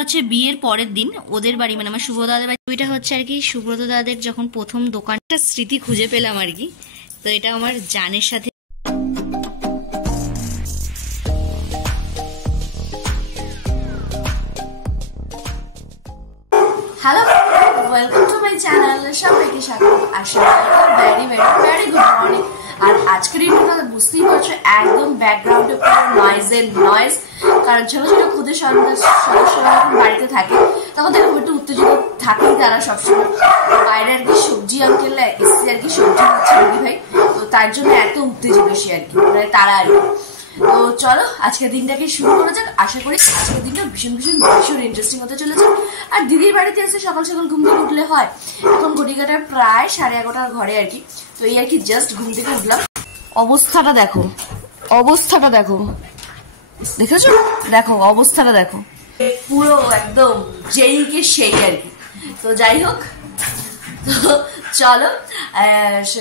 হচ্ছে বিয়ের পরের দিন ওদের বাড়ি মানে আমার সুব্রত দাদের বাড়ি। ওইটা হচ্ছে আর কি সুব্রত দাদের যখন প্রথম দোকানটা স্মৃতি খুঁজে পেলাম আর কি। তো এটা আমার জানের সাথে hello welcome to my channel সবাইকে স্বাগত very very very good morning. আর আজকের এই ভিডিওটা বুঝতেই পারছো একদম ব্যাকগ্রাউন্ডে পুরো নয়েজ, কারণ ছোট ছোট খুদে সদস্যরা যখন বাড়িতে থাকে তখন দেখো একটু উত্তেজিত থাকেই তারা সবসময়। বাইরে আর কি সবজি আঙ্কেল এসছে আর কি সবজি হচ্ছে রবি ভাই, তো তার জন্য এত উত্তেজিত সে আর কি মানে তারা আর কি। তো চলো আজকের দিনটাকে শুরু করা যাক। আশা করি আজকের দিনটা ভীষণ ইন্টারেস্টিং হতে চলেছে। আর দিদির বাড়িতে এসে সকাল সকাল ঘুম থেকে উঠলে হয়। এখন ঘড়ি কাটার প্রায় 11:30 ঘরে আর কি। তো এই আর কি জাস্ট ঘুম থেকে উঠলাম। অবস্থাটা দেখো দেখেছো, দেখো অবস্থাটা দেখো পুরো একদম যেইকে সেই আর কি। তো যাই হোক, তো চলো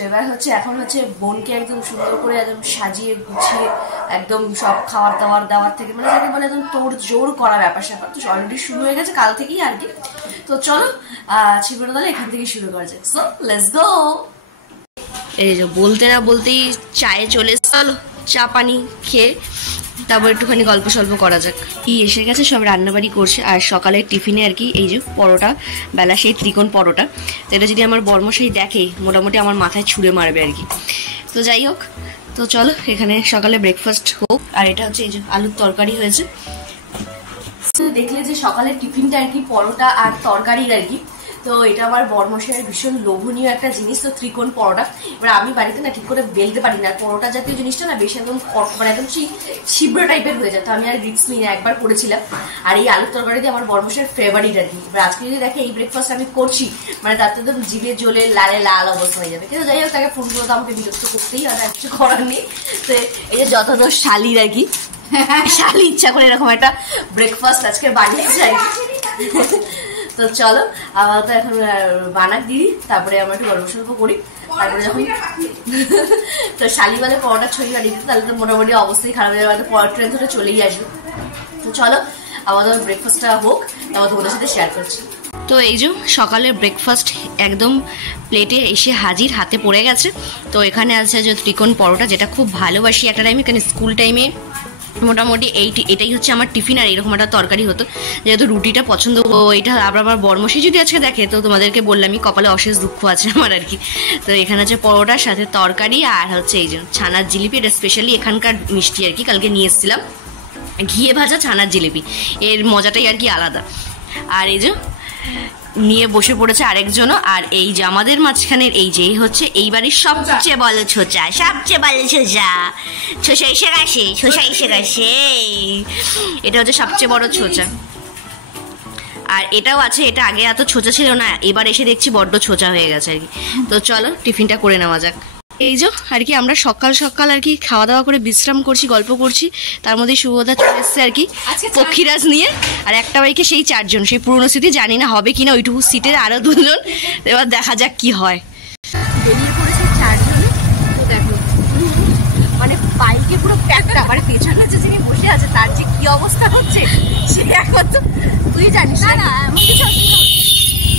এবার হচ্ছে এখন হচ্ছে বোনকে একদম সুন্দর করে একদম সাজিয়ে গুছিয়ে একদম সব খাবার দাবার দেওয়ার থেকে মানে যাকে বলে একদম তোড় জোর করা ব্যাপার স্যাপার তো অলরেডি শুরু হয়ে গেছে কাল থেকেই আর কি। তো চলো ছিগুলো তাহলে এখান থেকে শুরু করা যাক। So let's go. এই যে বলতে না বলতেই চায়ে চলে চলো চা পানি খেয়ে তারপর একটুখানি গল্প সল্প করা যাক। কি এসে গেছে সব রান্নাবাড়ি করছে। আর সকালের টিফিনে আর কি এই যে পরোটা, বেলা সেই ত্রিকোণ পরোটা। তো এটা যদি আমার বর্মশাই দেখে মোটামুটি আমার মাথায় ছুঁড়ে মারবে আর কি। তো যাই হোক, তো চলো এখানে সকালে ব্রেকফাস্ট হোক। আর এটা হচ্ছে এই যে আলুর তরকারি হয়েছে। দেখলে যে সকালের টিফিনটা আর কি পরোটা আর তরকারি আর কি। তো এটা আমার বর্মশাইয়ের ভীষণ লোভনীয় একটা জিনিস, তো ত্রিকোণ পরোটা। এবার আমি বাড়িতে না ঠিক করে বেলতে পারি না, পরোটা জাতীয় জিনিসটা না বেশি একদম মানে একদম ছিবড়া টাইপের হয়ে যায়। তো আমি আর রিস্ক নিই না, একবার করেছিলাম। আর এই আলুর তরকারি দিয়ে আমার বর্মশাইয়ের ফেভারিট আর কি। এবার আজকে যদি দেখে এই ব্রেকফাস্ট আমি করছি মানে তাতে তো জিভে জ্বলে লাল অবস্থা হয়ে যাবে। কিন্তু যাই হোক, তাকে ফোন করে তো আমাকে বিরক্ত করতেই হবে, কিছু করার নেই। তো এই যে যত শালির আর কি শালি ইচ্ছা করে এরকম একটা ব্রেকফাস্ট আজকে বানিয়েছে আর কি। তো চলো আবার তো এখন বানাক দিই, তারপরে আমরা একটু গল্প সল্প করি। তারপরে যখন তো শালিবালে পরোটা ছড়ি বানিয়ে দিতে তাহলে তো মোটামুটি অবস্থাই খারাপ হয়ে যাবে, পরোটা ট্রেন ধরে চলেই আসবে। তো চলো আমাদের ব্রেকফাস্টটা হোক, তারপর তোমাদের সাথে শেয়ার করছি। তো এই যে সকালের ব্রেকফাস্ট একদম প্লেটে এসে হাজির, হাতে পড়ে গেছে। তো এখানে আছে যে ত্রিকোণ পরোটা, যেটা খুব ভালোবাসি একটা টাইমে, কারণ স্কুল টাইমে মোটামুটি এটাই হচ্ছে আমার টিফিন। আর এরকম একটা তরকারি হতো, যেহেতু রুটিটা পছন্দ। এটা আবার আমার বর্মশাই যদি আজকে দেখে তো তোমাদেরকে বললামই কপালে অশেষ দুঃখ আছে আমার আর কি। তো এখানে আছে পরোটার সাথে তরকারি আর হচ্ছে এই যে ছানার জিলিপি। এটা স্পেশালি এখানকার মিষ্টি আর কি, কালকে নিয়ে এসেছিলাম ঘিয়ে ভাজা ছানার জিলিপি। এর মজাটাই আর কি আলাদা। আর এই যে নিয়ে বসে পড়েছে আরেকজনও। আর এই যে আমাদের মাঝখানের এই যে হচ্ছে এই বাড়ির সবচেয়ে বড় ছোচা, ছোচা এসে গেছে। এটা হচ্ছে সবচেয়ে বড় ছোচা। আর এটাও আছে, এটা আগে এত ছোচা ছিল না, এবার এসে দেখছি বড্ড ছোচা হয়ে গেছে আর কি। তো চলো টিফিনটা করে নেওয়া যাক। এই যে আর কি আমরা সকাল সকাল আর কি খাওয়া দাওয়া করে বিশ্রাম করছি, গল্প করছি। তার মধ্যে শুভদা চলে এসছে আর কি পক্ষীরাজ নিয়ে। আর একটা বাইকে সেই 4 জন, সেই পুরনো স্মৃতি, জানি না হবে কিনা ওইটুকু সিটের আরো 2 জন। এবার দেখা যাক কি হয়। বেরিয়ে পড়েছে 4 জনে। তো দেখো মানে বাইকে পুরো প্যাকটা, মানে পেছনে যে যিনি বসে আছে তার যে কি অবস্থা হচ্ছে সে এখন তো তুই জানিস না এমন কিছু।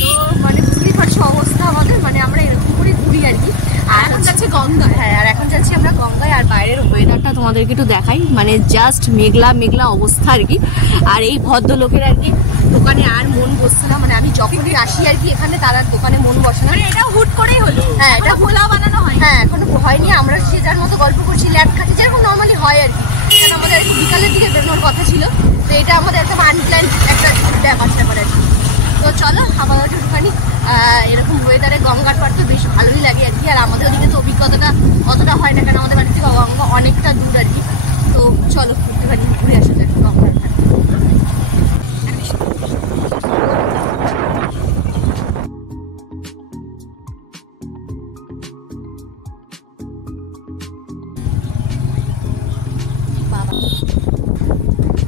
তো মানে বুঝতেই পারছো অবস্থা আমাদের, মানে আমরা এরকম করে ঘুরি আর কি। আর এখন যাচ্ছে গঙ্গায়। হ্যাঁ, আর এখন যাচ্ছি আমরা গঙ্গায়। আর বাইরের ওয়েদারটা তোমাদেরকে একটু দেখাই, মানে জাস্ট মেঘলা অবস্থা আর কি। আর এই ভদ্রলোকের আর কি দোকানে আর মন বসছে না, মানে আমি যখনই আসি আর কি এখানে তার আর দোকানে মন বসে না। এটা হুট করেই হলো। হ্যাঁ, এটা ভোলা বানানো হয়। হ্যাঁ, এখনো হয়নি। আমরা সে যার মতো গল্প করছি, ল্যাব খাচ্ছি, যেরকম নর্মালি হয় আর কি। কারণ আমাদের একটু বিকালের দিকে বেরোনোর কথা ছিল, তো এটা আমাদের একদম আনপ্ল্যান একটা ব্যাপার আর কি। তো চলো আমাদের একটুখানি এরকম ওয়েদারে গঙ্গার পার তো বেশ ভালোই লাগে আর কি। আর আমাদের ওদিকে তো অভিজ্ঞতাটা অতটা হয় না, কারণ আমাদের বাড়ি থেকে গঙ্গা অনেকটা দূর আর কি। তো চলো একটুখানি ঘুরে আসা যাক গঙ্গার পার।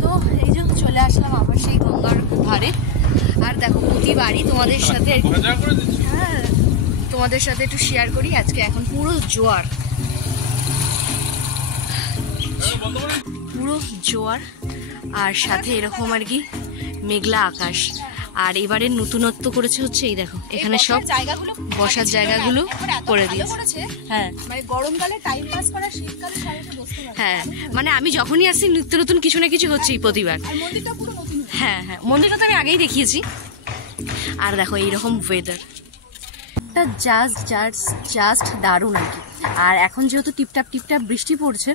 তো এই যে চলে আসলাম আবার সেই গঙ্গার ধারে। আর দেখো প্রতিবারই তোমাদের সাথে একটু শেয়ার করি। আজকে এখন পুরো জোয়ার আর সাথে এরকম আর কি মেঘলা আকাশ। আর এবারের নতুনত্ব করেছে হচ্ছে এই দেখো, এখানে সব বসার জায়গাগুলো করে দিয়েছে। হ্যাঁ মানে গরমকালে টাইম পাস করা, শীতকালে সবাই বসতে পারে। হ্যাঁ, মানে আমি যখনই আসি নিত্য নতুন কিছু না কিছু হচ্ছেই প্রতিবার। আর মন্দিরটা পুরো নতুন। হ্যাঁ হ্যাঁ, মন্দিরটা তো আমি আগেই দেখিয়েছি। আর দেখো এইরকম ওয়েদার, জাস্ট দারুণ আর কি। আর এখন যেহেতু টিপটাপ বৃষ্টি পড়ছে,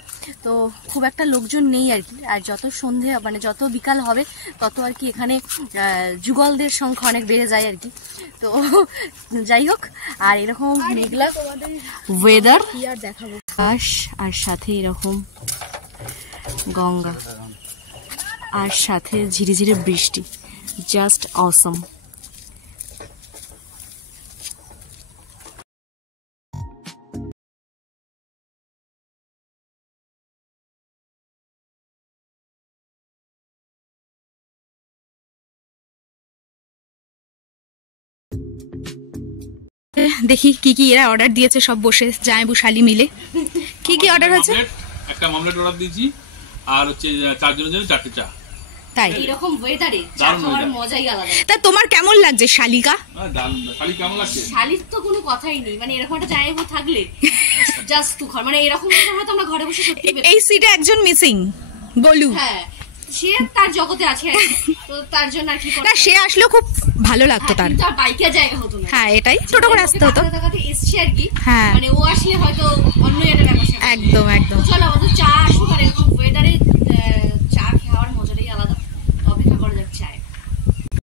তো খুব একটা লোকজন নেই আর কি। আর যত সন্ধে মানে যত বিকাল হবে তত আর কি এখানে যুগলদের সংখ্যা অনেক বেড়ে যায় আর কি। তো যাই হোক, আর এরকম মেঘলা ওয়েদার দেখাবো, আকাশ আর সাথে এরকম গঙ্গা আর সাথে ঝিরিঝিরি বৃষ্টি, জাস্ট অসম। দেখি কি কি এরা অর্ডার দিয়েছে, সব বসে জামাইবু শালি মিলে। কি কি অর্ডার হয়েছে? একটা মামলেট অর্ডার দিয়েছি, আর হচ্ছে 4 জনের জন্য 4টে চা। তাই এরকম ওয়েদারে চা খাওয়ার মজাই আলাদা। তা তোমার কেমন লাগছে শালিকা? শালি কেমন লাগছে? শালির তো কোনো কথাই নেই, মানে এরকম একটা জামাইবু থাকলে জাস্ট তুখার, মানে এরকম হয়তো আমরা ঘরে বসে সত্যি এই সিটে একজন মিসিং, গোলু। হ্যাঁ, সে তার জগতে আছে আর কি। তো তার জন্য আর কি না, সে আসলেও খুব ভালো লাগতো তার। কিন্তু আর বাইকের জায়গা হতো না। হ্যাঁ, এটাই ছোট করে আসতে হতো। এসছে আর কি। হ্যাঁ, মানে ও আসলে হয়তো অন্য একটা ব্যাপার। একদম একদম। চলো আমাদের চা আসুক, আর এরকম ওয়েদারে চা খাওয়ার মজাটাই আলাদা। অপেক্ষা করা যাক চায়।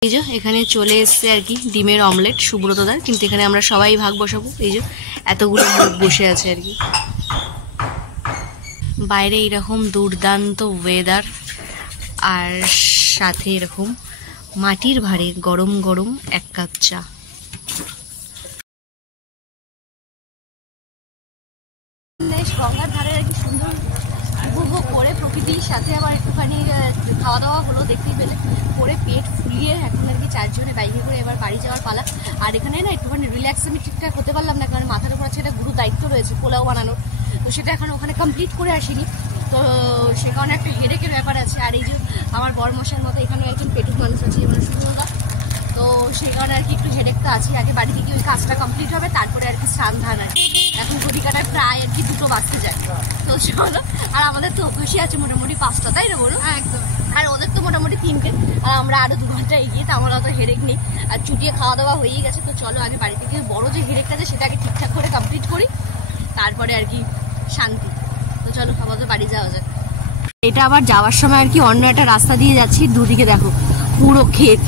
এই যে এখানে চলে এসছে আর কি ডিমের অমলেট সুব্রতদার, কিন্তু এখানে আমরা সবাই ভাগ বসাবো। এই যে এতগুলো লোক বসে আছে আর কি। বাইরে এরকম দুর্দান্ত ওয়েদার, আর সাথে এরকম মাটির ভারে গরম গরম 1 কাপ চা। গঙ্গার ধারে আর কি সুন্দর উপভোগ করে প্রকৃতির সাথে আবার একটুখানি খাওয়া দাওয়া হলো, দেখতেই পেলে, করে পেট ফুলিয়ে এখন আর কি 4 জনে বাইকে করে এবার বাড়ি যাওয়ার পালা। আর এখানে না একটুখানি রিল্যাক্স আমি ঠিকঠাক হতে পারলাম না, কারণ মাথার উপর আছে একটা গুরু দায়িত্ব রয়েছে পোলাও বানানোর, তো সেটা এখন ওখানে কমপ্লিট করে আসিনি, তো সে কারণে একটা হেডেকের ব্যাপার আছে। আর এই যে আমার বড়মশাইয়ের মতো এখানেও একজন পেটুক মানুষ আছে, মানে সুন্দরদা, তো সেই কারণে আর কি একটু হেডেকটা আছে। আগে বাড়িতে গিয়ে ওই কাজটা কমপ্লিট হবে, তারপরে আর কি স্নান ধান আর কি। এখন ঘড়ি কাটায় প্রায় আর কি 2টো বাজতে যায়, তো চলো। আর আমাদের তো অভ্যাসই আছে মোটামুটি 5টা, তাই না বলো? একদম। আর ওদের তো মোটামুটি 3টে, আর আমরা আরো 2 ঘন্টা এগিয়ে, তো আমার অত হেডেক নেই। আর চুটিয়ে খাওয়া দাওয়া হয়েই গেছে, তো চলো আগে বাড়িতে গিয়ে বড় যে হেডেকটা আছে সেটা আগে ঠিকঠাক করে কমপ্লিট করি, তারপরে আর কি শান্তি। তো চলো আপাতত বাড়ি যাওয়া যায়। এটা আবার যাওয়ার সময় আর কি অন্য একটা রাস্তা দিয়ে যাচ্ছি, দুদিকে দেখো পুরো ক্ষেত,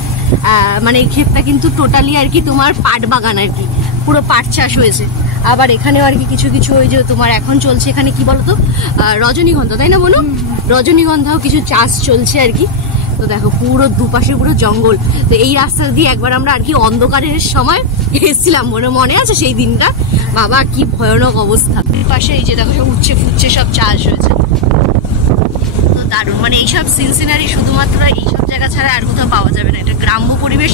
মানে এই ক্ষেতটা কিন্তু টোটালি আর কি তোমার পাট বাগান আর কি, পুরো পাট চাষ হয়েছে। আবার এখানেও আর কি কিছু কিছু ওই যে তোমার এখন চলছে এখানে কি বলতো রজনীগন্ধা, তাই না বলো? রজনীগন্ধাও কিছু চাষ চলছে আর কি। তো দেখো পুরো দুপাশে পুরো জঙ্গল। তো এই রাস্তা দিয়ে একবার আমরা আর কি অন্ধকারের সময় এসেছিলাম, মনে আছে সেই দিনটা? বাবা কি ভয়ানক অবস্থা। পাশে এই যে দেখো সব উচ্ছে ফুচ্ছে সব চাষ হয়েছে, তো দারুণ। মানে এইসব সিনসিনারি শুধুমাত্র এইসব জায়গা ছাড়া আর কোথাও পাওয়া যাবে না। এটা গ্রাম্য পরিবেশ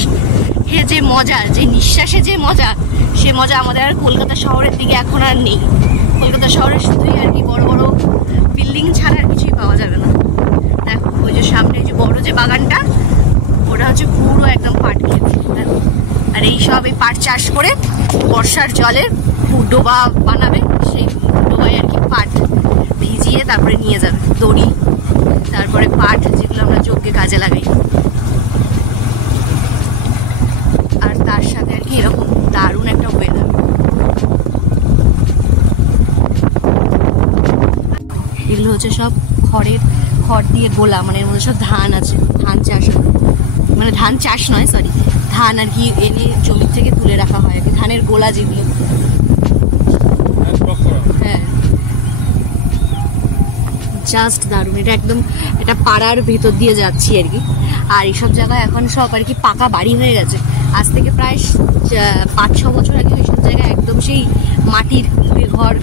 যে মজা, যে নিঃশ্বাসে যে মজা, সে মজা আমাদের আর কলকাতা শহরের দিকে এখন আর নেই। কলকাতা শহরে শুধুই আর কি বড় বড় বিল্ডিং ছাড়া আর কিছুই পাওয়া যাবে না। দেখো ওই যে সামনে যে বড় যে বাগানটা, ওটা হচ্ছে পুরো একদম পাট ক্ষেত। আর এইসব এই পাট চাষ করে বর্ষার জলে ডোবা বানাবে, সেই ডোবায় আর কি পাট ভিজিয়ে তারপরে নিয়ে যাবে দড়ি, তারপরে পাট যেগুলো আমরা যজ্ঞে কাজে লাগাই। আর তার সাথে আর কি এরকম দারুণ একটা ওয়েদার। এগুলো হচ্ছে সব খড় দিয়ে গোলা, মানে এর মধ্যে সব ধান আছে, ধান চাষ, মানে ধান চাষ নয় সরি, ধান আর কি এনে জমি থেকে তুলে রাখা হয় আর কি, ধানের গোলা যেগুলো। হ্যাঁ, জাস্ট দারুণ। এটা একদম এটা পাড়ার ভেতর দিয়ে যাচ্ছি আর কি। আর এইসব জায়গায় এখন সব আর কি পাকা বাড়ি হয়ে গেছে। আজ থেকে প্রায় 5-6 বছর আগে ওইসব জায়গায় একদম সেই মাটির ঘর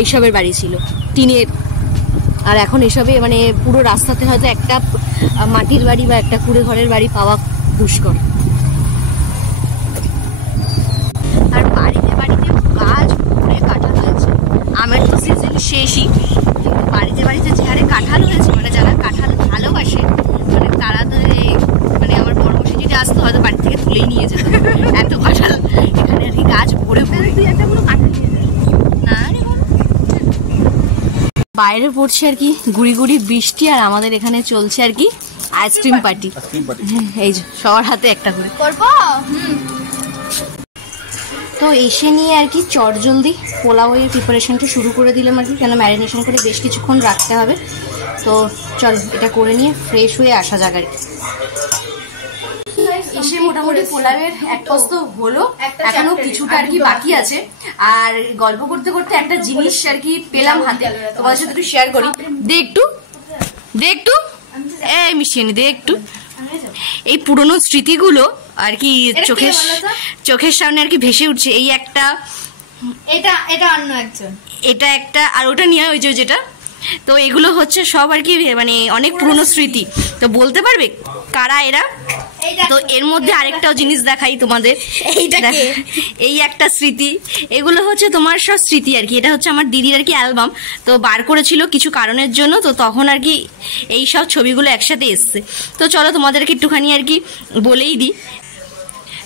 এইসবের বাড়ি ছিল, টিনের। আর এখন এসবে মানে পুরো রাস্তাতে হয়তো একটা মাটির বাড়ি বা একটা কুড়ে ঘরের বাড়ি পাওয়া দুষ্কর। আর বাড়িতে বাড়িতে গাছ ভরে কাঁঠাল হয়েছে। আমের তো সিজন শেষই, কিন্তু বাড়িতে বাড়িতে যে হারে কাঁঠাল হয়েছে, মানে যারা কাঁঠাল ভালোবাসে, মানে তাড়াতাড়ি মানে আমার বড় বসে যদি আসতো হয়তো বাড়ি থেকে তুলেই নিয়ে যেত, এত কাঁঠাল এখানে আর কি গাছ ভরে ভরে। তুই একটা পুরো কাঁঠাল নিয়ে যা। না বাইরে পড়ছে আর কি গুড়ি গুড়ি বৃষ্টি, আর আমাদের এখানে চলছে আর কি আইসক্রিম পার্টি। এই যে সবার হাতে একটা করে করবো। তো এসে নিয়ে আর কি চটজলদি পোলাওয়ের প্রিপারেশনটা শুরু করে দিলাম আর কি, কেন ম্যারিনেশন করে বেশ কিছুক্ষণ রাখতে হবে। তো চল এটা করে নিয়ে ফ্রেশ হয়ে আসা যাক আর কি। এসে মোটামুটি পোলাওয়ের এক পস্ত হলো, এখনো কিছুটা আর কি বাকি আছে। আর গল্প করতে করতে একটা জিনিস আর কি পেলাম হাতে, তোমাদের সাথে একটু শেয়ার করি। দে একটু এই মিশিয়ে নি, দে একটু। এই পুরনো স্মৃতিগুলো আর কি চোখের সামনে আর কি ভেসে উঠছে। এই একটা, এটা অন্য একজন, এটা একটা, আর ওটা নিয়ে ওই যেটা। তো এগুলো হচ্ছে সব আর কি মানে অনেক পুরনো স্মৃতি। তো বলতে পারবে কারা এরা? তো এর মধ্যে আরেকটাও জিনিস দেখাই তোমাদের, এই একটা স্মৃতি। এগুলো হচ্ছে তোমার সব স্মৃতি আর কি। এটা হচ্ছে আমার দিদির আর কি অ্যালবাম, তো বার করেছিল কিছু কারণের জন্য, তো তখন আর কি এই সব ছবিগুলো একসাথে এসছে। তো চলো তোমাদেরকে একটুখানি আর কি বলেই দিই।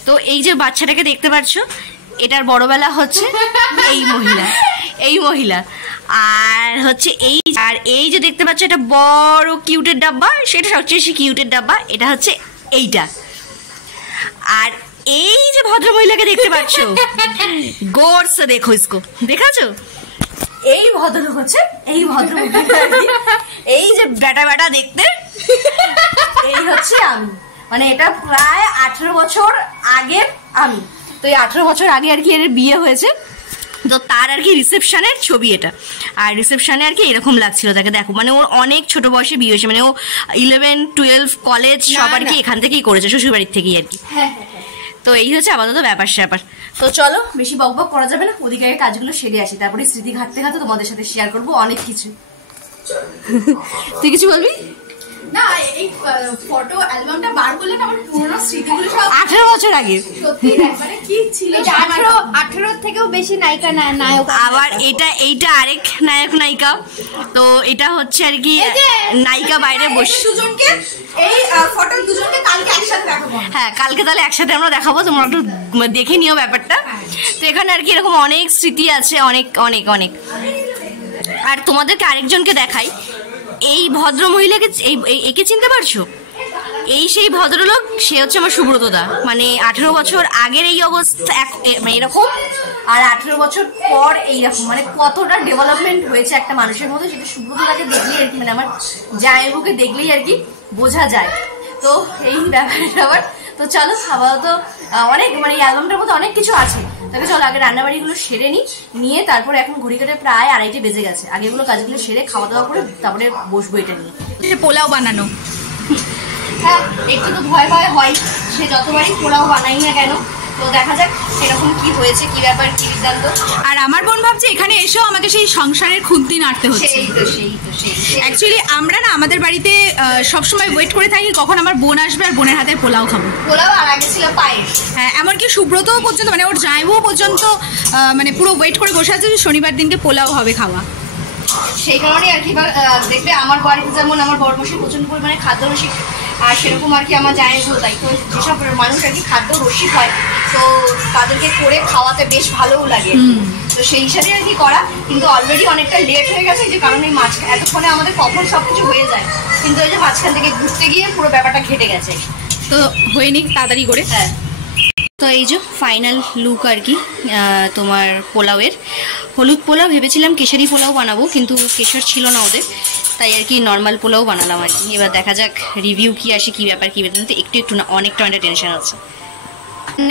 তো এই যে বাচ্চাটাকে দেখতে পাচ্ছ, এটার বড়বেলা হচ্ছে এই মহিলা আর হচ্ছে এই যে দেখতে পাচ্ছ এটা বড় কিউটের ডাব্বা, সেটা সবচেয়ে বেশি কিউটের ডাব্বা, এটা হচ্ছে এইটা। আর এই যে ভদ্র মহিলাকে দেখতে পাচ্ছ, গোর্স দেখো ইসকো, দেখাছো? এই ভদ্র হচ্ছে এই ভদ্র এই যে বেটা দেখতে, এই হচ্ছে আমি। মানে এটা প্রায় 18 বছর আগের আমি। তো এই 18 বছর আগে আর কি এর বিয়ে হয়েছে, তো তার আর কি রিসেপশনের ছবি এটা। আর রিসেপশনে আর কি এরকম লাগছিল তাকে, দেখো মানে ওর অনেক ছোট বয়সে বিয়ে হয়েছে, মানে ও 11, 12 কলেজ সব আর কি এখান থেকেই করেছে, শ্বশুরবাড়ির থেকেই আর কি। তো এই হচ্ছে আপাতত ব্যাপার। তো চলো বেশি বকবক করা যাবে না, ওদিকে কাজগুলো সেরে আসি, তারপরে স্মৃতি ঘাটতে ঘাটতে তোমাদের সাথে শেয়ার করবো অনেক কিছু। তুই কিছু বলবি? না, এই ফটো অ্যালবামটা বার করলে না আমার পুরনো স্মৃতিগুলো সব 18 বছর আগে সত্যি মানে কি ছিল। 18 থেকেও বেশি নায়িকা নায়ক। আবার এইটা আরেক নায়ক নায়িকা। তো এটা হচ্ছে আর কি নায়িকা বাইরে বসে। দুজনকে এই ফটো দুজনকে কালকে একসাথে দেখাবো। হ্যাঁ, কালকে তাহলে একসাথে আমরা দেখাবো, তোমরা একটু দেখে নিও ব্যাপারটা। তো এখানে আর কি এরকম অনেক স্মৃতি আছে, অনেক অনেক অনেক। আর তোমাদেরকে আরেকজনকে দেখাই, এই ভদ্র মহিলাকে একে চিনতে পারছো? এই সেই ভদ্রলোক, সে হচ্ছে আমার সুব্রতদা। মানে 18 বছর আগের এই অবস্থা মানে এরকম, আর 18 বছর পর এইরকম। মানে কতটা ডেভেলপমেন্ট হয়েছে একটা মানুষের মধ্যে, সেটা সুব্রতদাকে দেখলেই আর কি, মানে আমার জামাইবাবুকে দেখলেই আর কি বোঝা যায়। তো এই ব্যাপার। তো চলো আপাতত অনেক মানে এই অ্যালবামটার মধ্যে অনেক কিছু আছে। তবে চলো আগে রান্নাবাড়িগুলো সেরে নিয়ে তারপরে এখন ঘড়ি কাটে প্রায় 2:30 বেজে গেছে। আগে এগুলো কাজগুলো সেরে খাওয়া দাওয়া করে তারপরে বসবো এটা নিয়ে। পোলাও বানানো, হ্যাঁ একটু তো ভয় হয়, সে যতবারই পোলাও বানাই না কেন। তো দেখা যাক সেরকম কি হয়েছে, কি ব্যাপার, কি সিদ্ধান্ত। আর আমার বোন ভাবছে এখানে এসেও আমাকে সেই সংসারের খুন্তি নাড়তে হচ্ছে। সেই অ্যাকচুয়ালি আমরা না আমাদের বাড়িতে সবসময় ওয়েট করে থাকি কখন আমার বোন আসবে আর বোনের হাতে পোলাও খাবো। পোলাও আর আগে ছিল পায়েস। হ্যাঁ, এমনকি সুব্রতও পর্যন্ত, মানে ওর জামাইবাবু পর্যন্ত মানে পুরো ওয়েট করে বসে আছে যে শনিবার দিনকে পোলাও হবে খাওয়া। সেই কারণে আর কি দেখবে আমার বাড়িতে যেমন আমার বড় বসে প্রচন্ড পরিমাণে খাদ্য রসিক, আর সেরকম আর কি আমার জামাইবাবু তাই। তো যেসব মানুষ আর কি খাদ্য রসিক হয়, তো তাদেরকে করে খাওয়াতে বেশ ভালোও লাগে। তো সেই হিসাবে আর কি করা, কিন্তু অলরেডি অনেকটা লেট হয়ে গেছে, যে কারণে মাঝখানে এতক্ষণে আমাদের কখন সবকিছু হয়ে যায়, কিন্তু ওই যে মাঝখান থেকে ঘুরতে গিয়ে পুরো ব্যাপারটা ঘেটে গেছে। তো হয়ে নিক তাড়াতাড়ি করে। হ্যাঁ, তো এই যে ফাইনাল লুক আর কি তোমার পোলাওয়ের। হলুদ পোলাও ভেবেছিলাম কেশরি পোলাও বানাবো, কিন্তু কেশর ছিল না ওদের, তাই আর কি নর্মাল পোলাও বানালাম আর কি। এবার দেখা যাক রিভিউ কি আসে, কি ব্যাপার কি ব্যাপার। একটু না অনেকটা টেনশন আছে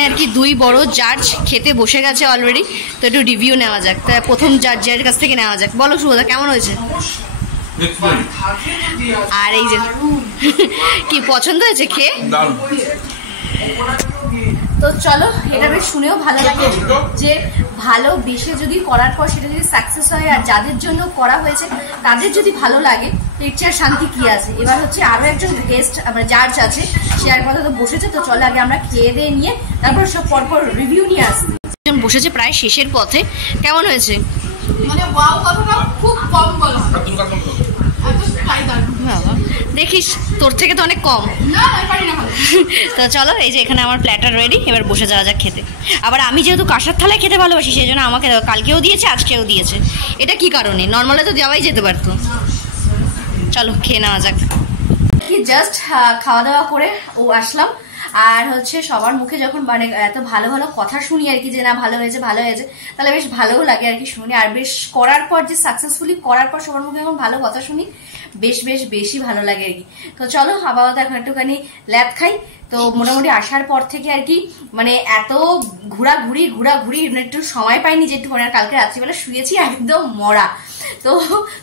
আর কি। 2 বড় জাজ খেতে বসে গেছে অলরেডি, তো একটু রিভিউ নেওয়া যাক। তা প্রথম জাজের কাছ থেকে নেওয়া যাক। বলো সুবোধা, কেমন হয়েছে? আর এই যে কি পছন্দ হয়েছে খেয়ে? তো চলো, এটা বেশ শুনেও ভালো লাগে যে ভালোবেসে যদি করার পর সেটা যদি সাকসেস হয়, আর যাদের জন্য করা হয়েছে তাদের যদি ভালো লাগে, তো এর চেয়ে শান্তি কি আছে। এবার হচ্ছে আরো একজন গেস্ট আমার জাজ আছে, সে আর কথা তো বসেছে। তো চলো আগে আমরা খেয়ে দিয়ে নিয়ে তারপর সব পরপর রিভিউ নিয়ে আসি। বসেছে প্রায় শেষের পথে, কেমন হয়েছে? মানে ওয়াও কথাটা খুব কম বলা হয়। দেখিস তোর থেকে তো অনেক কম। তো চলো, এই যে এখানে আমার প্ল্যাটার রেডি, এবার বসে যাওয়া যাক খেতে। আবার আমি যেহেতু কাঁসার থালায় খেতে ভালোবাসি, সেই জন্য আমাকে কালকেও দিয়েছে, আজকেও দিয়েছে। এটা কি কারণে? নর্মালে তো দেওয়াই যেতে পারতো। চলো খেয়ে নেওয়া যাক। কি জাস্ট খাওয়া দাওয়া করে আসলাম, আর হচ্ছে সবার মুখে যখন মানে এত ভালো ভালো কথা শুনি আর কি, যে না ভালো হয়েছে ভালো হয়েছে, তাহলে বেশ ভালোও লাগে আর কি শুনি। আর বেশ করার পর, যে সাকসেসফুলি করার পর সবার মুখে যখন ভালো কথা শুনি, বেশ বেশি ভালো লাগে আর কি। তো চলো আপাতত এখন একটুখানি ল্যাদ খাই। তো মোটামুটি আসার পর থেকে আর কি মানে এত ঘোরাঘুরি একটু সময় পাইনি যে একটু, আর কালকে রাত্রিবেলা শুয়েছি একদম মরা। তো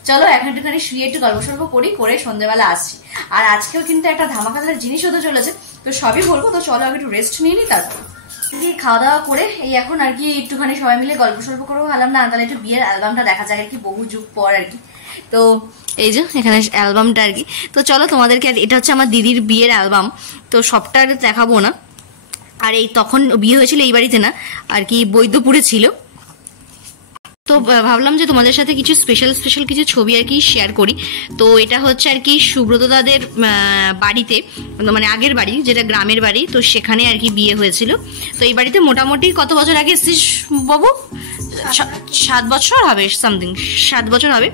চলো এখন একটুখানি শুয়ে একটু গল্প সল্প করে সন্ধ্যেবেলা আসছি। আর আজকেও কিন্তু একটা ধামাকাদার জিনিস হতে চলেছে, তো সবই বলবো। তো চলো আগে একটু রেস্ট নিয়ে নিই, তারপর খাওয়া দাওয়া করে এই এখন আর কি একটুখানি সবাই মিলে গল্প সল্প করবো ভাবলাম। না তাহলে একটু বিয়ের অ্যালবামটা দেখা যায় আর কি, বহু যুগ পর আর কি। তো এই যে এখানে অ্যালবামটা আর কি। তো চলো তোমাদেরকে, এটা হচ্ছে আমার দিদির বিয়ের অ্যালবাম, তো সবটা দেখাবো না। আর এই তখন বিয়ে হয়েছিল এই বাড়িতে না আর কি, বৈদ্যপুরে ছিল। তো ভাবলাম যে তোমাদের সাথে কিছু স্পেশাল কিছু ছবি আর কি শেয়ার করি। তো এটা হচ্ছে আর কি সুব্রত দাদের বাড়িতে, মানে আগের বাড়ি যেটা গ্রামের বাড়ি, তো সেখানে আর কি বিয়ে হয়েছিল। তো এই বাড়িতে মোটামুটি কত বছর আগে এসেছিস বাবু? 7 বছর হবে, সামথিং 7 বছর হবে।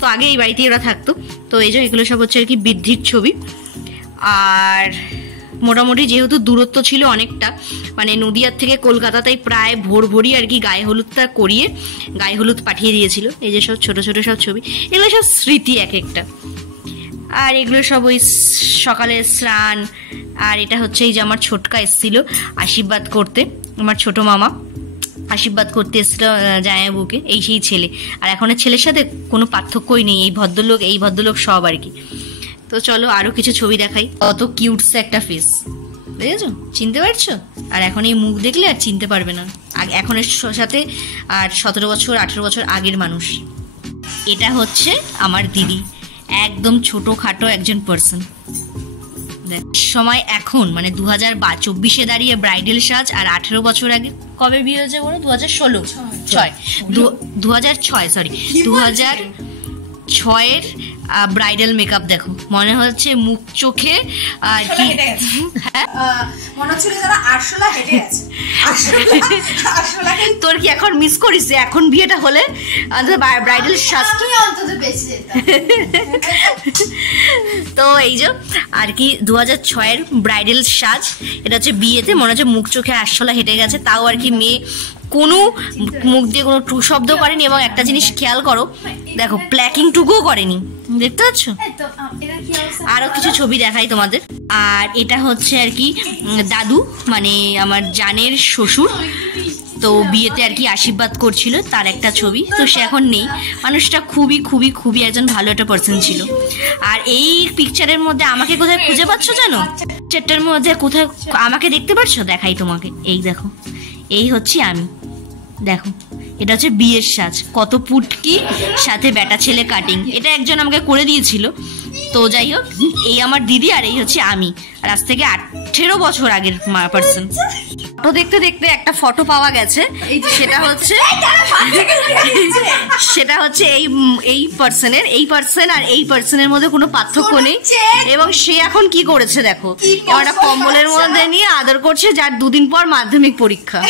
তো আগে এই বাড়িতেই ওরা থাকতো। তো এই যে এগুলো সব হচ্ছে আর কি বৃদ্ধির ছবি। আর মোটামুটি যেহেতু দূরত্ব ছিল অনেকটা, মানে নদিয়ার থেকে কলকাতা, তাই প্রায় ভোরই আর কি গায়ে হলুদটা করিয়ে গায়ে হলুদ পাঠিয়ে দিয়েছিল। এই যে সব ছোট ছোট সব ছবি, এগুলো সব স্মৃতি এক একটা। আর এগুলো সব ওই সকালে স্নান। আর এটা হচ্ছে এই যে আমার ছোটকা এসেছিল আশীর্বাদ করতে, আমার ছোট মামা আশীর্বাদ করতে এসেছিল জামাইবাবুকে, এই সেই ছেলে। আর এখনের ছেলের সাথে কোনো পার্থক্যই নেই, এই ভদ্রলোক সব আর কি। তো চলো আরো কিছু ছবি দেখাই। কত কিউটস একটা ফেস, বুঝেছো? চিনতে পারছো? আর এখন এই মুখ দেখলে আর চিনতে পারবে না এখনের সাথে। আর 17 বছর 18 বছর আগের মানুষ। এটা হচ্ছে আমার দিদি, একদম ছোটখাটো একজন পার্সন। সময় এখন মানে 2024-এ দাঁড়িয়ে ব্রাইডাল সাজ, আর 18 বছর আগে কবে বিয়ে হয়েছে বলো? 2006-এর ব্রাইডাল মেকআপ দেখো, মনে হচ্ছে মুখ চোখে আর কি মনে হচ্ছিল যারা আরশোলা হেঁটে গেছে। তোর কি এখন মিস করিস এখন বিয়েটা হলে ব্রাইডাল সাজ অন্তত বেঁচে যেতাম। তো এই যে আর কি 2006-এর ব্রাইডাল সাজ, এটা হচ্ছে বিয়েতে মনে হচ্ছে মুখ চোখে আরশোলা হেঁটে গেছে। তাও আর কি মেয়ে কোনো মুখ দিয়ে কোনো ট্রু শব্দ করেনি। এবং একটা জিনিস খেয়াল করো, দেখো প্ল্যাকিং টুকুও করেনি, দেখতে পাচ্ছ? আরো কিছু ছবি দেখাই তোমাদের। আর এটা হচ্ছে আর কি দাদু, মানে আমার জানের শ্বশুর, তো বিয়েতে আর কি আশীর্বাদ করছিল, তার একটা ছবি। তো সে এখন নেই। মানুষটা খুবই একজন ভালো একটা পার্সন ছিল। আর এই পিকচারের মধ্যে আমাকে কোথায় খুঁজে পাচ্ছ জানো? পিকচারটার মধ্যে কোথায় আমাকে দেখতে পাচ্ছ? দেখাই তোমাকে, এই দেখো, এই হচ্ছে আমি। দেখো এটা হচ্ছে বিয়ের সাজ, কত পুটকি সাথে বেটা ছেলে কাটিং। এটা একজন আমাকে করে দিয়েছিল। তো যাই হোক, এই আমার দিদি আর এই হচ্ছে আমি। আর আজ থেকে 18 বছর আগের পার্সন। ফটো দেখতে দেখতে একটা ফটো পাওয়া গেছে, সেটা হচ্ছে এই পার্সন আর এই পার্সনের মধ্যে কোনো পার্থক্য নেই। এবং সে এখন কি করেছে দেখো, একটা কম্বলের মধ্যে নিয়ে আদর করছে, যার 2 দিন পর মাধ্যমিক পরীক্ষা।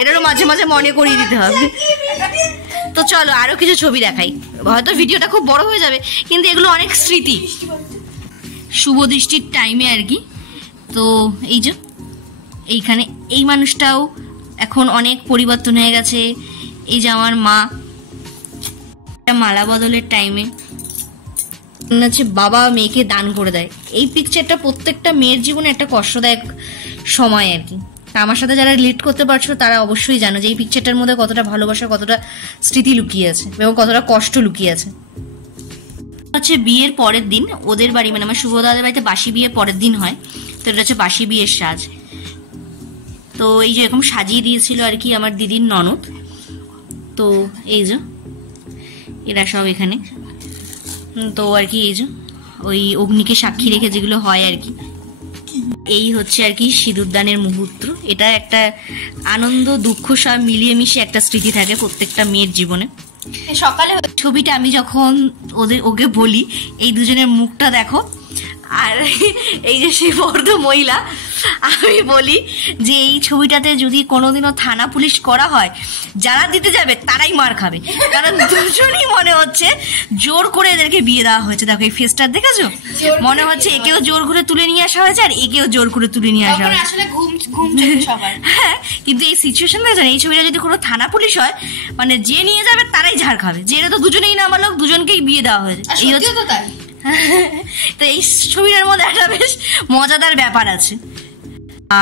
এটারও মাঝে মাঝে মনে করিয়ে দিতে হবে। তো চলো আরো কিছু ছবি দেখাই, হয়তো ভিডিওটা খুব বড় হয়ে যাবে, কিন্তু এগুলো অনেক স্মৃতি শুভ দৃষ্টির টাইমে আর কি। তো এই যে এইখানে এই মানুষটাও এখন অনেক পরিবর্তন হয়ে গেছে। এই যে আমার মা, মালা বদলের টাইমে হচ্ছে বাবা মেয়েকে দান করে দেয়। এই পিকচারটা প্রত্যেকটা মেয়ের জীবনে একটা কষ্টদায়ক সময় আর কি। আমার সাথে যারা রিলেট করতে পারছো তারা অবশ্যই জানো যে এই পিকচারটার মধ্যে কতটা ভালোবাসা, কতটা স্মৃতি লুকিয়ে আছে এবং কতটা কষ্ট লুকিয়ে আছে। হচ্ছে বিয়ের পরের দিন ওদের বাড়ি, মানে আমার শুভদাদের বাড়িতে বাসি বিয়ের পরের দিন হয়। তো এটা হচ্ছে বাসি বিয়ের সাজ। তো এই যে এরকম সাজিয়ে দিয়েছিল আর কি আমার দিদির ননদ। তো এই যে এরা সব এখানে, তো আর কি এই যে ওই অগ্নিকে সাক্ষী রেখে যেগুলো হয় আর কি, এই হচ্ছে আর কি সিঁদুরদানের মুহূর্ত। এটা একটা আনন্দ দুঃখ সব মিলিয়ে মিশে একটা স্মৃতি থাকে প্রত্যেকটা মেয়ের জীবনে। সকালে ছবিটা আমি যখন ওকে বলি এই দুজনের মুখটা দেখো, আর এই যে সেই বর্ধ মহিলা, আমি বলি যে এই ছবিটাতে যদি কোনোদিনও থানা পুলিশ করা হয়, যারা দিতে যাবে তারাই মার খাবে, কারণ দুজনই মনে হচ্ছে জোর করে এদেরকে বিয়ে দেওয়া হয়েছে। দেখো এই ফেসটা দেখেছো, মনে হচ্ছে একেও জোর করে তুলে নিয়ে আসা হয়েছে আর একেও জোর করে তুলে নিয়ে আসা হয়েছে। আসলে ঘুম চলে সবার। হ্যাঁ, কিন্তু এই সিচুয়েশন দেখেছেন, এই ছবিটা যদি কোনো থানা পুলিশ হয়, মানে যে নিয়ে যাবে তারাই ঝাড় খাবে, যে এটা তো দুজনেই না আমার লোক, দুজনকেই বিয়ে দেওয়া হয়েছে। এই হচ্ছে তো তাই। তো এই ছবিটার মধ্যে একটা বেশ মজাদার ব্যাপার আছে।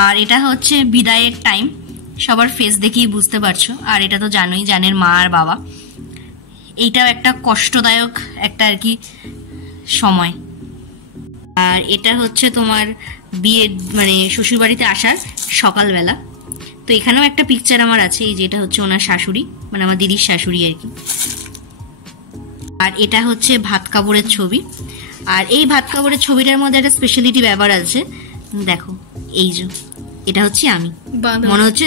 আর এটা হচ্ছে বিদায়ের টাইম, সবার ফেস দেখেই বুঝতে পারছো। আর এটা তো জানোই, জানের মা আর বাবা। এইটাও একটা কষ্টদায়ক একটা আর কি সময়। আর এটা হচ্ছে তোমার বিয়ে মানে শ্বশুরবাড়িতে আসার সকালবেলা। তো এখানেও একটা পিকচার আমার আছে, এই যে এটা হচ্ছে ওনার শাশুড়ি, মানে আমার দিদির শাশুড়ি আর কি। আর এটা হচ্ছে ভাত কাপড়ের ছবি। আর এই ভাত কাপড়ের ছবিটার মধ্যে একটা স্পেশালিটি ব্যাপার আছে, দেখো এই যে এটা হচ্ছে আমি, মনে হচ্ছে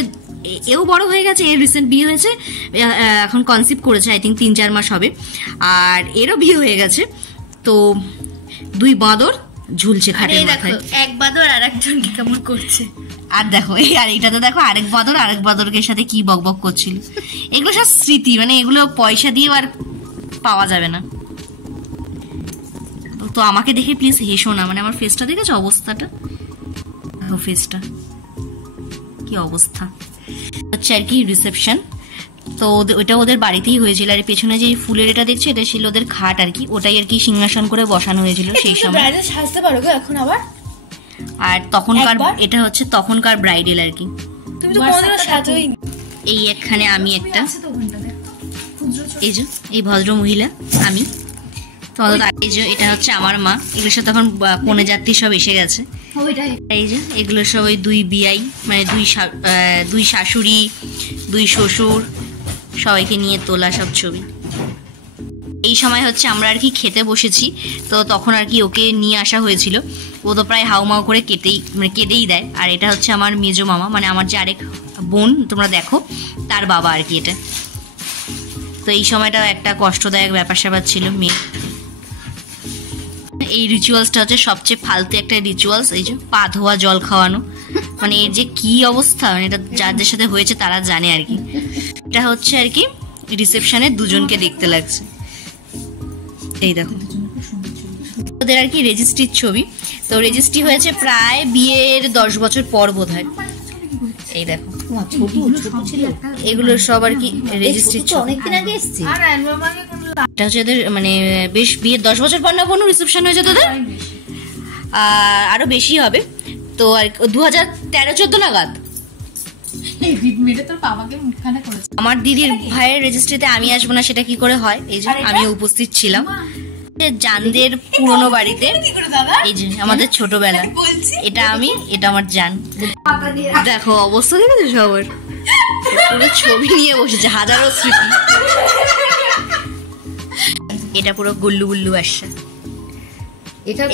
এও বড় হয়ে গেছে, এর রিসেন্ট বিয়ে হয়েছে, এখন কনসিভ করেছে, আই থিঙ্ক 3-4 মাস হবে। আর এরও বিয়ে হয়ে গেছে। তো দুই বাঁদর ঝুলছে খাটের মাথায়, এক বাদর আর একজনকে কেমন করছে। আর দেখো এই আর এইটাতে দেখো আরেক বাঁদরকে সাথে কি বকবক করছিল। এগুলো সব স্মৃতি, মানে এগুলো পয়সা দিয়ে আর পাওয়া যাবে না। তো আমাকে দেখে প্লিজ হেসো না, মানে আমার ফেসটা দেখেছো অবস্থাটা, ফেসটা কি অবস্থা হচ্ছে আর কি। রিসেপশন তো ওইটা ওদের বাড়িতেই হয়েছিল। আর পেছনে যে ফুলের এটা দেখছো, এটা ছিল ওদের খাট আর কি, ওটাই আর কি সিংহাসন করে বসানো হয়েছিল সেই সময়। সাজতে পারো গো এখন আবার। আর তখনকার এটা হচ্ছে তখনকার ব্রাইডেল আর কি। তুমি তো কোনোদিনও সাজোই। এই একখানে আমি একটা, এই যে এই ভদ্র মহিলা আমি, এই যে এটা হচ্ছে আমার মা। এগুলো সব তখন কনে যাত্রী সব এসে গেছে। এই যে এগুলো সব ওই দুই বিয়াই, মানে দুই শাশুড়ি, দুই শ্বশুর, সবাইকে নিয়ে তোলা সব ছবি। এই সময় হচ্ছে আমরা আর কি খেতে বসেছি, তো তখন আর কি ওকে নিয়ে আসা হয়েছিল। ও তো প্রায় হাউমাউ করে কেঁদেই দেয়। আর এটা হচ্ছে আমার মেজো মামা, মানে আমার যে আরেক বোন তোমরা দেখো, তার বাবা আর কি এটা। তো এই সময়টা একটা কষ্টদায়ক ব্যাপার স্যাপার ছিল মেয়ে। এই রিচুয়ালসটা হচ্ছে সবচেয়ে ফালতু একটা রিচুয়ালস, এই যে পা ধোয়া জল খাওয়ানো, মানে এর যে কি অবস্থা, মানে এটা যাদের সাথে হয়েছে তারা জানে আর কি। এটা হচ্ছে আর কি রিসেপশনে দুজনকে দেখতে লাগছে, এই দেখো ওদের আর কি রেজিস্ট্রির ছবি। তো রেজিস্ট্রি হয়েছে প্রায় বিয়ের 10 বছর পর বোধ হয়। এই দেখো এগুলো সব আর কি রেজিস্ট্রির ছবি। এটা হচ্ছে এদের মানে বেশ বিয়ের 10 বছর পর না কোনো রিসেপশন হয়েছে তোদের, আরো বেশি হবে। তো আর 2013-14 নাগাদ আমার দিদির ভাইয়ের রেজিস্ট্রিতে আমি আসবো না সেটা কি করে হয়? এই যে আমি উপস্থিত ছিলাম জানদের পুরনো বাড়িতে, এই যে আমাদের ছোটবেলা, এটা আমি, এটা আমার জান। দেখো অবস্থা দেখেছো সবার, পুরো ছবি নিয়ে বসেছে, হাজারো স্মৃতি। এটা পুরো গুল্লু গুল্লু আসছে,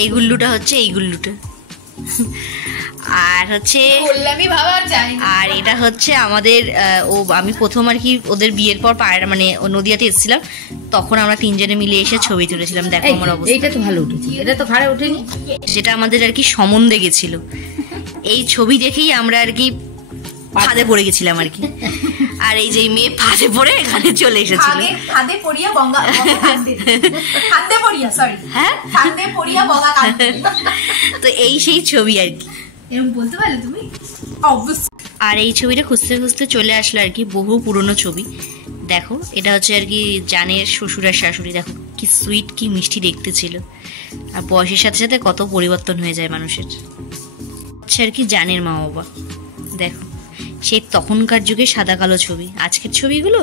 এই গুল্লুটা হচ্ছে এই গুল্লুটা। আর হচ্ছে আর এটা হচ্ছে আমাদের আমি প্রথম আর কি ওদের বিয়ের পর মানে নদিয়াতে এসেছিলাম, তখন আমরা 3 জনে মিলে এসে ছবি তুলেছিলাম। দেখো আমার অবস্থা, এটা তো ভালো উঠেছে, এটা তো ঘাড়ে ওঠেনি, যেটা আমাদের আর কি সম্বন্ধে গেছিল। এই ছবি দেখেই আমরা আর কি ফাঁদে পড়ে গেছিলাম আর কি। আর এই যে মেয়ে ফাঁদে পড়ে এখানে চলে এসেছিল। ফাঁদে পড়িয়া গঙ্গা ফাঁদে পড়িয়া সরি হ্যাঁ ফাঁদে পড়িয়া গঙ্গা কাঁদে। তো এই সেই ছবি আর কি, এরকম বলতে পারলে তুমি অবশ্যই। আর এই ছবিটা খুঁজতে খুঁজতে চলে আসলো আর কি, বহু পুরনো ছবি। দেখো এটা হচ্ছে আর কি জানের শ্বশুর আর শাশুড়ি। দেখো কি সুইট, কি মিষ্টি দেখতে ছিল। আর বয়সের সাথে সাথে কত পরিবর্তন হয়ে যায় মানুষের। হচ্ছে আর কি জানের মা বাবা। দেখো সেই তখনকার যুগে সাদা কালো ছবি, আজকের ছবিগুলো।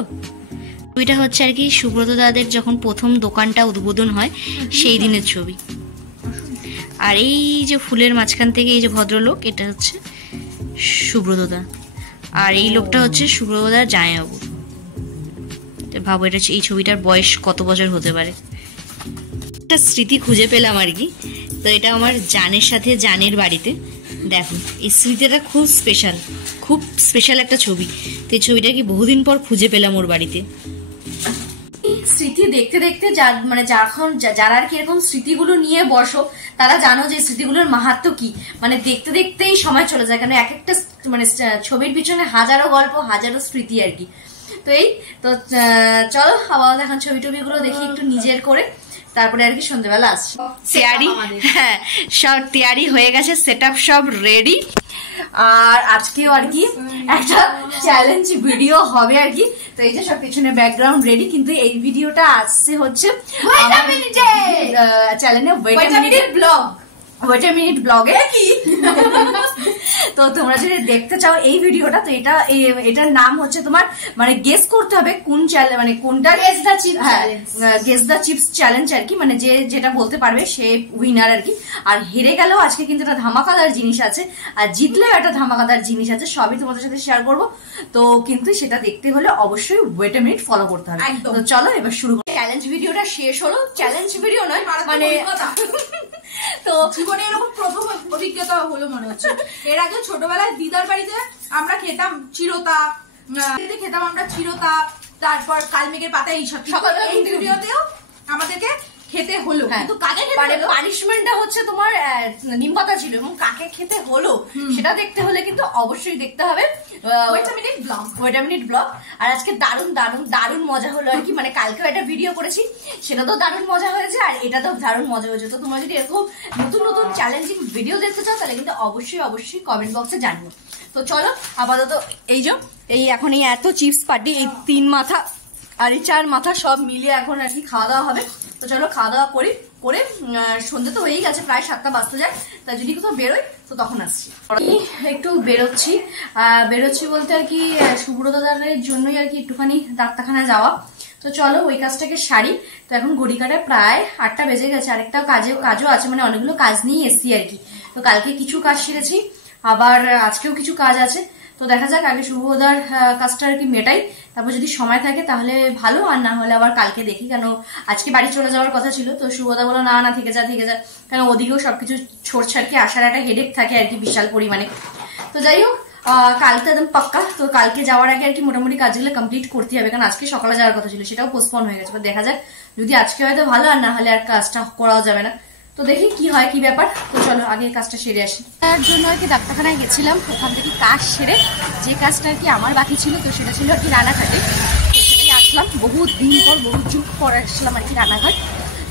ছবিটা হচ্ছে আর কি সুব্রত দাদের যখন প্রথম দোকানটা উদ্বোধন হয় সেই দিনের ছবি। আর এই যে ফুলের মাঝখান থেকে এই যে ভদ্রলোক, এটা হচ্ছে সুব্রতদা। আর এই লোকটা হচ্ছে সুব্রতদার জামাইবাবু। ভাবো এটা এই ছবিটার বয়স কত বছর হতে পারে। একটা স্মৃতি খুঁজে পেলাম আর কি। তো এটা আমার জানের সাথে জানের বাড়িতে। দেখো এই স্মৃতিটা খুব স্পেশাল একটা ছবি। তো এই ছবিটা কি বহুদিন পর খুঁজে পেলাম ওর বাড়িতে। স্মৃতি দেখতে দেখতে মানে যারা আর কি এরকম স্মৃতিগুলো নিয়ে বসো তারা জানো যে স্মৃতিগুলোর মাহাত্ম্য কি। মানে দেখতে দেখতেই সময় চলে যায়, কারণ এক একটা মানে ছবির পিছনে হাজারো গল্প, হাজারো স্মৃতি আর কি। তো এই তো চলো আবার এখন ছবি টবিগুলো দেখি একটু নিজের করে, তারপরে আর কি সন্ধ্যেবেলা আসছি। তৈরি, হ্যাঁ সব তৈরি হয়ে গেছে, সেট আপ সব রেডি। আর আজকেও আর কি একটা চ্যালেঞ্জ ভিডিও হবে আর কি। তো এই যে সব পিছনে ব্যাকগ্রাউন্ড রেডি, কিন্তু এই ভিডিওটা আসছে হচ্ছে চ্যানেলে ওয়েট আ মিনিট ব্লগে কি। তো তোমরা যদি দেখতে চাও এই ভিডিওটা, তো এটার নাম হচ্ছে তোমার মানে গেস করতে হবে কোন চ্যালেঞ্জ, মানে কোনটা গেস দ্য চিপস চ্যালেঞ্জ আর কি। মানে যে যেটা বলতে পারবে সে উইনার আর কি। আর হেরে গেলেও আজকে কিন্তু একটা ধামাকাদার জিনিস আছে, আর জিতলেও একটা ধামাকাদার জিনিস আছে, সবই তোমাদের সাথে শেয়ার করবো। তো কিন্তু সেটা দেখতে হলে অবশ্যই ওয়েট আ মিনিট ফলো করতে হবে। তো চলো এবার শুরু করি। চ্যালেঞ্জ ভিডিওটা শেষ হলো, চ্যালেঞ্জ ভিডিও নয় মানে তো জীবনে এরকম প্রথম অভিজ্ঞতা হলো মনে হচ্ছে। এর আগে ছোটবেলায় দিদার বাড়িতে আমরা খেতাম চিরতা, তারপর কালমেঘের পাতা, এইসব। এই ভিডিওতেও আমাদেরকে খেতে হলো, কিন্তু কাকে খেতে হলো পানিশমেন্টটা হচ্ছে তোমার নিম পাতা ছিল, এবং কাকে খেতে হলো সেটা দেখতে হলে কিন্তু অবশ্যই দেখতে হবে ওয়েট আ মিনিট ব্লগ। আর আজকে দারুণ দারুণ দারুণ মজা হলো আর কি। মানে কালকেও একটা ভিডিও করেছি, সেটা তো দারুণ মজা হয়েছে, আর এটা তো দারুণ মজা হয়েছে। তো তোমরা যদি এরকম নতুন নতুন চ্যালেঞ্জিং ভিডিও দেখতে চাও তাহলে কিন্তু অবশ্যই অবশ্যই কমেন্ট বক্সে জানিও। তো চলো আপাতত এই এখন এই এত চিপস পার্টি, এই 3 মাথা আর এই 4 মাথা সব মিলিয়ে এখন আর কি খাওয়া দাওয়া হবে। তো চলো খাওয়া দাওয়া করে সন্ধ্যে তো হয়েই গেছে, প্রায় 7টা বাজতে যায়। তা যদি কোথাও বেরোই তো তখন আসছি। একটু বেরোচ্ছি বলতে আর কি সুব্রতদারের জন্যই আর কি একটুখানি ডাক্তারখানায় যাওয়া। তো চলো ওই কাজটাকে সারি। তো এখন ঘড়ি কাটায় প্রায় 8টা বেজে গেছে, আরেকটা কাজও আছে, মানে অনেকগুলো কাজ নিয়ে এসছি আর কি। তো কালকে কিছু কাজ সেরেছি, আবার আজকেও কিছু কাজ আছে। তো দেখা যাক, আগে শুভদার কাজটা আর কি মেটাই, তারপর যদি সময় থাকে তাহলে ভালো, আর না হলে আবার কালকে দেখি। কেন আজকে বাড়ি চলে যাওয়ার কথা ছিল, তো শুভদা বলো না থেকে যা, কেন ওদিকেও সবকিছু ছোটছাটকে আসার একটা হেডেক থাকে আর কি বিশাল পরিমাণে। তো যাই হোক, কালকে একদম পাক্কা। তো কালকে যাওয়ার আগে আর কি মোটামুটি কাজগুলো কমপ্লিট করতে হবে, কারণ আজকে সকালে যাওয়ার কথা ছিল, সেটাও পোস্টপন হয়ে গেছে। দেখা যাক, যদি আজকে হয়তো ভালো, আর না হলে আর কাজটা করাও যাবে না। তো দেখি কি হয়, কি ব্যাপার। তো চলো আগে কাজটা সেরে আসি। তার জন্য আর কি ডাক্তারখানায় গেছিলাম, ওখান থেকে কাজ সেরে যে কাজটা আর কি আমার বাকি ছিল, তো সেটা ছিল আর কি রানাঘাটে। তো সেটাই আসলাম, বহু দিন পর বহু যুগ পর আসলাম আর কি রানাঘাট।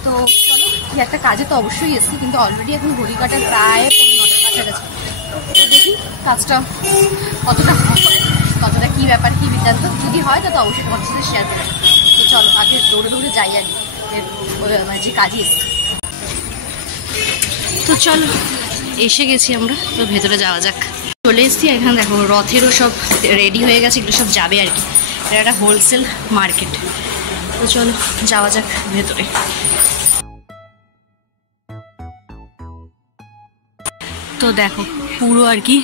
তো চলো কি একটা কাজে তো অবশ্যই এসছি, কিন্তু অলরেডি এখন ঘড়ি কাটা প্রায় 9টার কাছাকাছি। তো দেখি কাজটা কতটা কি ব্যাপার, কি বৃত্তান্ত, যদি হয় তো অবশ্যই তোমার সাথে শেয়ার করবো। তো চলো আগে দৌড়ে যাই আর কি যে কাজে এসছি। তো চলো এসে গেছি আমরা, তো ভেতরে যাওয়া যাক। চলে এসেছি, এখানে দেখো রথেরও সব রেডি হয়ে গেছে, এগুলো সব যাবে আর কি। এটা একটা হোলসেল মার্কেট। তো চলো যাওয়া যাক ভেতরে। তো দেখো পুরো আর কি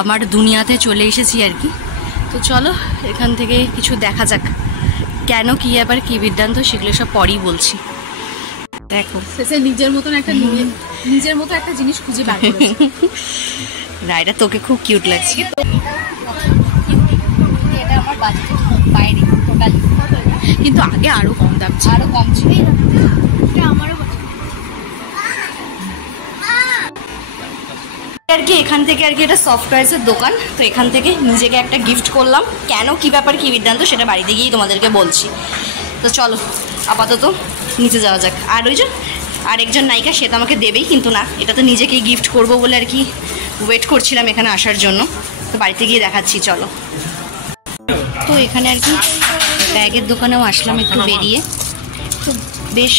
আমার দুনিয়াতে চলে এসেছি আর কি। তো চলো এখান থেকে কিছু দেখা যাক, কেন কি আবার কি বৃত্তান্ত সেগুলো সব পরেই বলছি। দেখো শেষে নিজের মতো একটা জিনিস খুঁজে বার করেছে। রায়টা তোকে খুব কিউট লাগছে। এটা আমার বাজেটের বাইরে টোটালি, কিন্তু আগে আরো কম দাম ছিল, আরো কম ছিল। আমারও আর কি এখান থেকে আর কি এটা সফটওয়্যারসের দোকান। তো এখান থেকে নিজেকে একটা গিফট করলাম, কেন কি ব্যাপার কি বৃত্তান্ত সেটা বাড়িতে গিয়েই তোমাদেরকে বলছি। তো চলো আপাতত নিচে যাওয়া যাক। আর ওই যে আরেকজন নায়িকা, সে তো আমাকে দেবেই, কিন্তু না, এটা তো নিজেকেই গিফট করব বলে আর কি ওয়েট করছিলাম এখানে আসার জন্য। তো বাড়িতে গিয়ে দেখাচ্ছি চলো। তো এখানে আর কি ব্যাগের দোকানেও আসলাম একটু বেরিয়ে। তো বেশ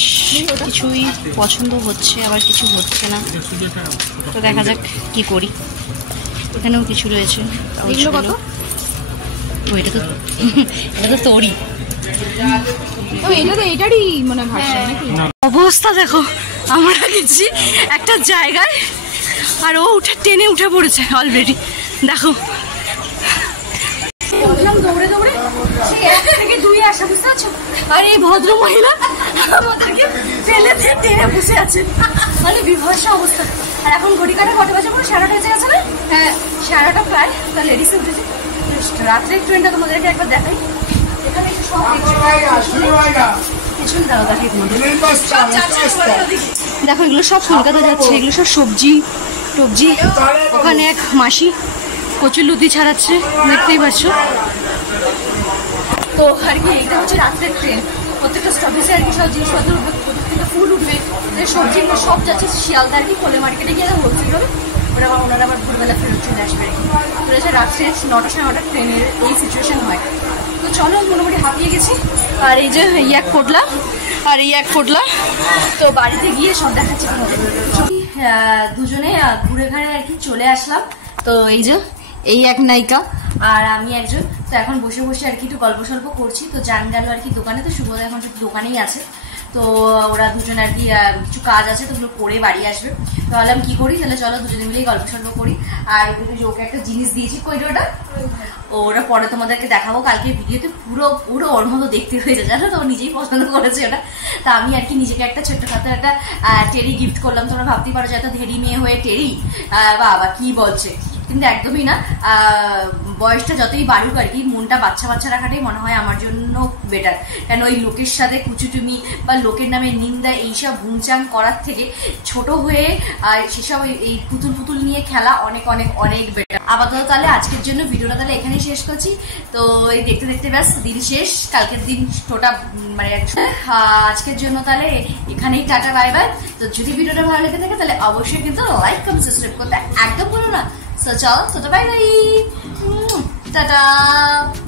কিছুই পছন্দ হচ্ছে, আবার কিছু হচ্ছে না। তো দেখা যাক কি করি। এখানেও কিছু রয়েছে। কত? এটা তো তোরই। এটারই মনে হয়। অবস্থা দেখো, আমরা গেছি একটা জায়গায় আর ও টেনে উঠে পড়েছে অলরেডি। দেখো দৌড়ে সেই 1 থেকে 2 আসা, বুঝতে পারছো? আর এই ভদ্র মহিলা আমাদেরকে ফেলে দিয়ে টেনে বসে আছে, মানে বিভৎস অবস্থা। আর এখন ঘড়ি কাটা কত বাজে? পুরো 9:30 বেজে গেছে না? হ্যাঁ 9:30 প্রায়। তা লেডিসে উঠেছে। রাত্রের ট্রেনটা তোমাদেরকে একবার দেখাই। এখানে সব পিছন দাও দেখো তোমাদের দেখো এগুলো সব কলকাতা যাচ্ছে, এগুলো সব সবজি টবজি। ওখানে এক মাসি কচুর লুতি ছাড়াচ্ছে, দেখতেই পাচ্ছ। তো আর কি এইটা হচ্ছে রাত্রের ট্রেন, প্রত্যেকটা স্টপেজে আর কি সব জিনিসপত্র উঠবে, প্রত্যেকটা ফুল উঠবে, সবজিগুলো সব যাচ্ছে শিয়ালদা আর কি, কোলে মার্কেটে গিয়ে হোলসেল হবে, ওরা আবার ওনারা আবার ভোরবেলা ফেরত চলে আসবে আর কি। তো হচ্ছে রাত্রে 9টার সময় ওটা ট্রেনের এই সিচুয়েশন হয়। তো চলো মোটামুটি হাঁপিয়ে গেছি, আর এই যে এই এক পোটলা আর এই এক পোটলা, তো বাড়িতে গিয়ে সব দেখাচ্ছি তোমাদের। দুজনে ঘুরে ঘাড়ে আর কি চলে আসলাম। তো এই যে এই এক নায়িকা আর আমি একজন, তো এখন বসে বসে আর কি একটু গল্প সল্প করছি। তো জান গেল আর কি দোকানে, তো শুভ এখন দোকানেই আছে। তো ওরা দুজন আর কি কিছু কাজ আছে, তো ওগুলো করে বাড়ি আসবে। তো ভাবলাম কি করি, তাহলে চলো দুজনে মিলেই গল্প সল্প করি। আর ওকে একটা জিনিস দিয়েছি, কই ওটা ওরা পরে তোমাদেরকে দেখাবো কালকে ভিডিওতে, পুরো পুরো ওর মতো দেখতে হয়েছে জানো তো, ও নিজেই পছন্দ করেছে ওটা। তা আমি আর কি নিজেকে একটা ছোট্টখাটো একটা টেরি গিফট করলাম। তোমরা ভাবতেই পারো যে এত ধেরি মেয়ে হয়ে টেরি, বাবা কি বলছে, কিন্তু একদমই না। বয়সটা যতই বাড়ুক আর কি, মনটা বাচ্চা বাচ্চা রাখাটাই মনে হয় আমার জন্য বেটার। কেন ওই লোকের সাথে কুচুটুমি বা লোকের নামে নিন্দা এইসব ভুমচাং করার থেকে ছোট হয়ে সেসব এই পুতুল পুতুল নিয়ে খেলা অনেক অনেক অনেক বেটার। আপাতত তাহলে আজকের জন্য ভিডিওটা তাহলে এখানেই শেষ করছি। তো এই দেখতে দেখতে ব্যাস দিন শেষ, কালকের দিন টোটা মানে আজকের জন্য তাহলে এখানেই টাটা বাই বাই। তো যদি ভিডিওটা ভালো লেগে থাকে তাহলে অবশ্যই কিন্তু লাইক কমেন্ট সাবস্ক্রাইব করতে একদম ভুলো না। So, ciao, bye bye. Ta-da.